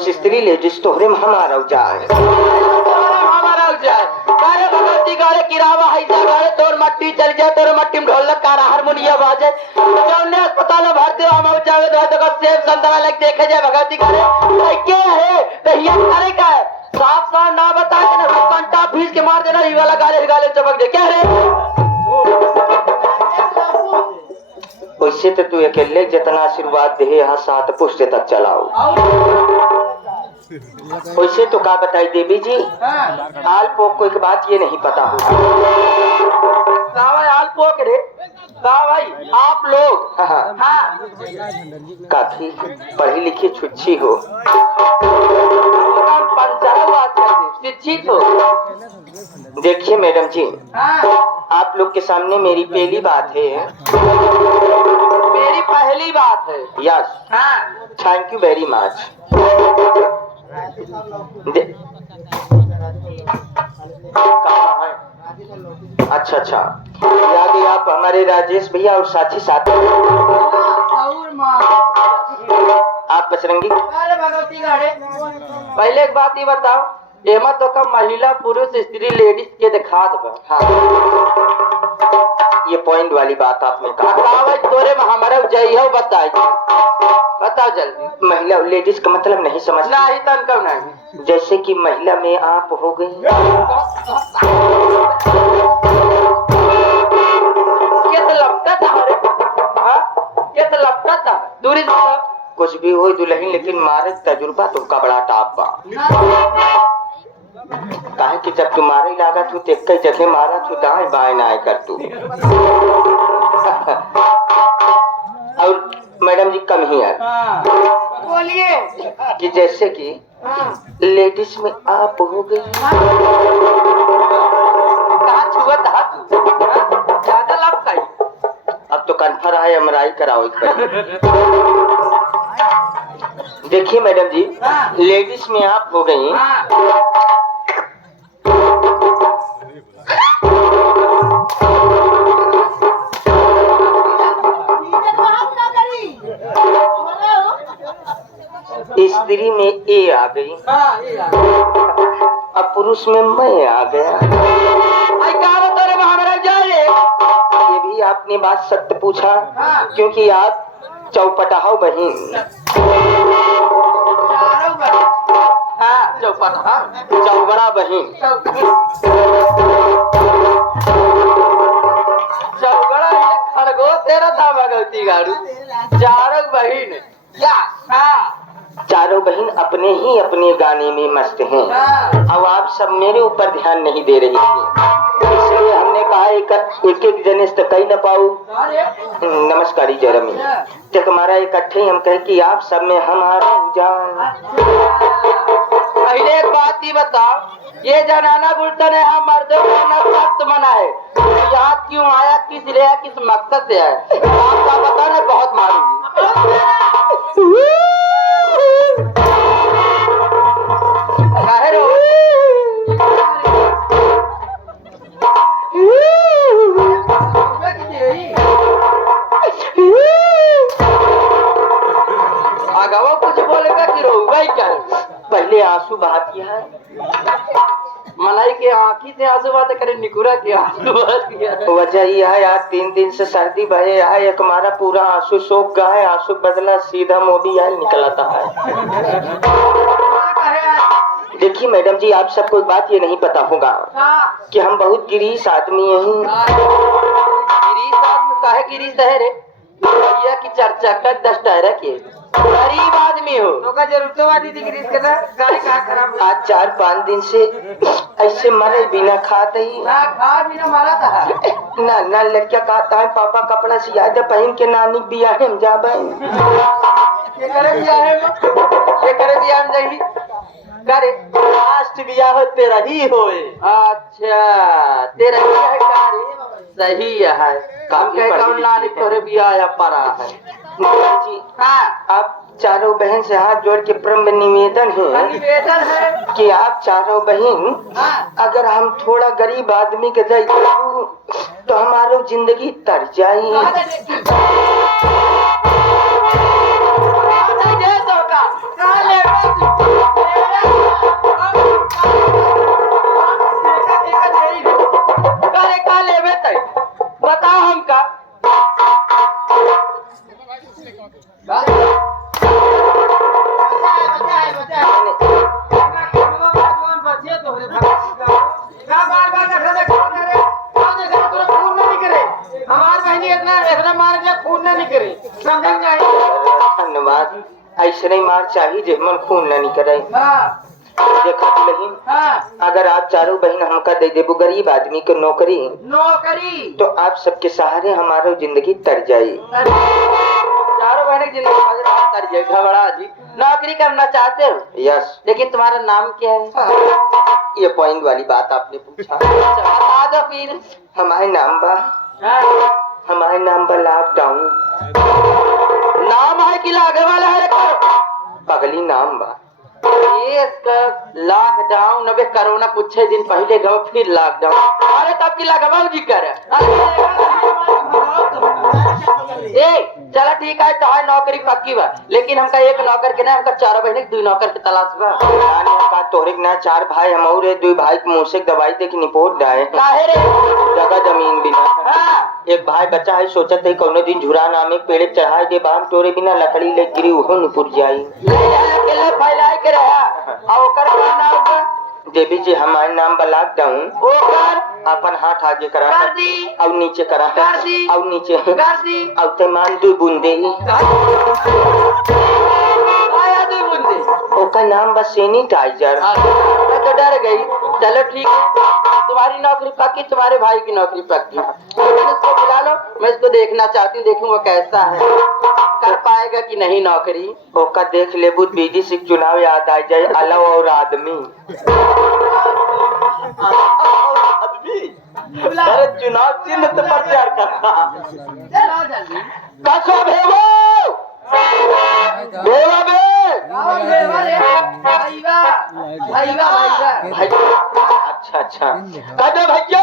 उस स्त्री लेडीज तोहरे में हमारा जाए गारे भगवती गारे किरावा है गारे तोर मट्टी चल जाए तोर मट्टी में ढोलक का हारमोनियम बाजे जौने अस्पताल में भर्ती हो हम जावे तो सेब संतरा लग देखे जाए भगवती गारे के है तो ये अरे का है साफ साफ ना बता के ना कंटा भीज के मार देना ये वाला गाले गाले चमक दे क्या रे वैसे तो तू अकेले जितना आशीर्वाद दे यहाँ 7 पुष्ट तक चलाओ वैसे तो क्या बताई देवी जी आल पोक को एक बात ये नहीं पता हो आल पोक रे भाई आप लोग हाँ काफी पढ़ी लिखी छुच्छी हो शिक्षित हो देखिए मैडम जी आप लोग के सामने मेरी पहली बात है मेरी पहली बात है yes thank you very much अच्छा अच्छा याद आप हमारे राजेश भैया और साथी साथ आप बजरंगी पहले एक बात ये बताओ एमा तो का महिला पुरुष स्त्री लेडीज के दिखा दो हाँ ये पॉइंट वाली बात आपने कहा तोरे में हमारे जय हो बताओ जल्दी महिला लेडीज का मतलब नहीं समझ नहीं तन कब नहीं जैसे कि महिला में आप हो गई दूरी कुछ भी हो दुल्हन लेकिन मारे तजुर्बा तुमका बड़ा टाप बा काहे कि जब तुम्हारे लागा तू एक कई जगह मारा तू दाएं बाएं ना कर तू और मैडम जी कम ही है बोलिए कि जैसे कि लेडीज में आप हो गई ज्यादा लाभ का अब तो कन्फर्म है एमआरआई कराओ देखिए मैडम जी लेडीज में आप हो गई स्त्री में ए आ गई अब पुरुष में मैं आ गया ये भी आपने बात सत्य पूछा क्योंकि आप चौपटाओ बहन चौबड़ा बहन चौबड़ा खरगो तेरा था भगवती गारू चारों बहन चारों बहन अपने ही अपने गाने में मस्त हैं अब आप सब मेरे ऊपर ध्यान नहीं दे रही थी इसलिए हमने कहा एक जने से कही न पाऊ नमस्कारी जरमी तक हमारा इकट्ठे हम कहे कि आप सब में हमारा जान पहले एक बात ही बताओ ये जनाना बुलतन है हम मर्दों का सख्त मना है यहाँ क्यों आया किस लिए किस मकसद से है आपका बताना बहुत मारूंगी आगावा कुछ बोलेगा कि रोगा क्या पहले आंसू बहा दिया है मलाई के आंखी से आंसू बात करे निकुरा के आंसू बहा दिया वजह यह है यार 3 दिन से सर्दी बहे है एक हमारा पूरा आंसू सोख गया है आंसू बदला सीधा मोदी आयल निकलाता है देखिए मैडम जी आप सबको एक बात ये नहीं पता होगा कि हम बहुत गिरीश आदमी हैं गिरीश आदमी काहे गिरीश है रे भैया की चर्चा कर 10 टायरा के गरीब आदमी हो तो का जरूरत वादी थी गिरीश के ना गाड़ी का खराब आज 4-5 दिन से ऐसे मरे बिना खाते ही ना खा बिना मारा था ना लड़किया कहता है पापा कपड़ा सिया दे पहन के नानी बियाह में जाबे ये करे बियाह में जाई करे लास्ट बियाह हो तेरा ही होए अच्छा तेरा ही है गाड़ी सही है काम के कौन लानी तोरे बियाह या परा है जी आप चारों बहन से हाथ जोड़ के परम निवेदन है कि आप चारों बहन अगर हम थोड़ा गरीब आदमी के दे तो हमारो जिंदगी तर जाए खून ना निकले समझ में आई धन्यवाद ऐसे नहीं मार चाहिए जे मन खून न निकले देखा दुल्हन अगर आप चारों बहन हमका दे देबो गरीब आदमी को नौकरी तो आप सबके सहारे हमारा जिंदगी तर जाए चारों बहन की जिंदगी तर जाए घबरा जी नौकरी करना चाहते हो यस लेकिन तुम्हारा नाम क्या है ये पॉइंट वाली बात आपने पूछा बता दो फिर हमारे नाम बा लॉकडाउन नाम है कि लागे वाला है पगली नाम बा ये लॉकडाउन अबे कोरोना कुछ दिन पहले गो फिर लॉकडाउन अरे तब की लगवाओ जी कर चला ठीक है तो है नौकरी पक्की बा लेकिन हमका एक नौकर के ना हमका चारों बहन दो नौकर के तलाश बा तोहरे ना 4 भाई हम और 2 भाई के मुंह से दवाई दे के निपोट डाए काहे रे जगह जमीन बिना एक भाई बच्चा है सोचत है कोनो दिन झुरा नामे पेड़ चढ़ाए दे बाम तोरे बिना लकड़ी ले गिरी उहो नुपुर जाई अकेले फैलाए के रहा और ओकर का नाम देवी जी हमारे नाम बा लॉकडाउन ओकर अपन हाथ आगे करा कर दी और नीचे करा कर दी और नीचे कर दी और तेमान 2 बूंदे आया 2 बूंदे ओका नाम बा सैनिटाइजर मैं तो डर गई चलो ठीक है तुम्हारी नौकरी पक्की तुम्हारे भाई की नौकरी पक्की इसको बुला लो मैं इसको देखना चाहती हूँ देखूँ वो कैसा है कर पाएगा कि नहीं नौकरी ओका देख ले बुद्ध बीडी से चुनाव याद आ जाए अलग और आदमी अरे चुनाव चिन्ह तो प्रचार करता कसो भेवो भेवा बे अच्छा अच्छा कदे भैया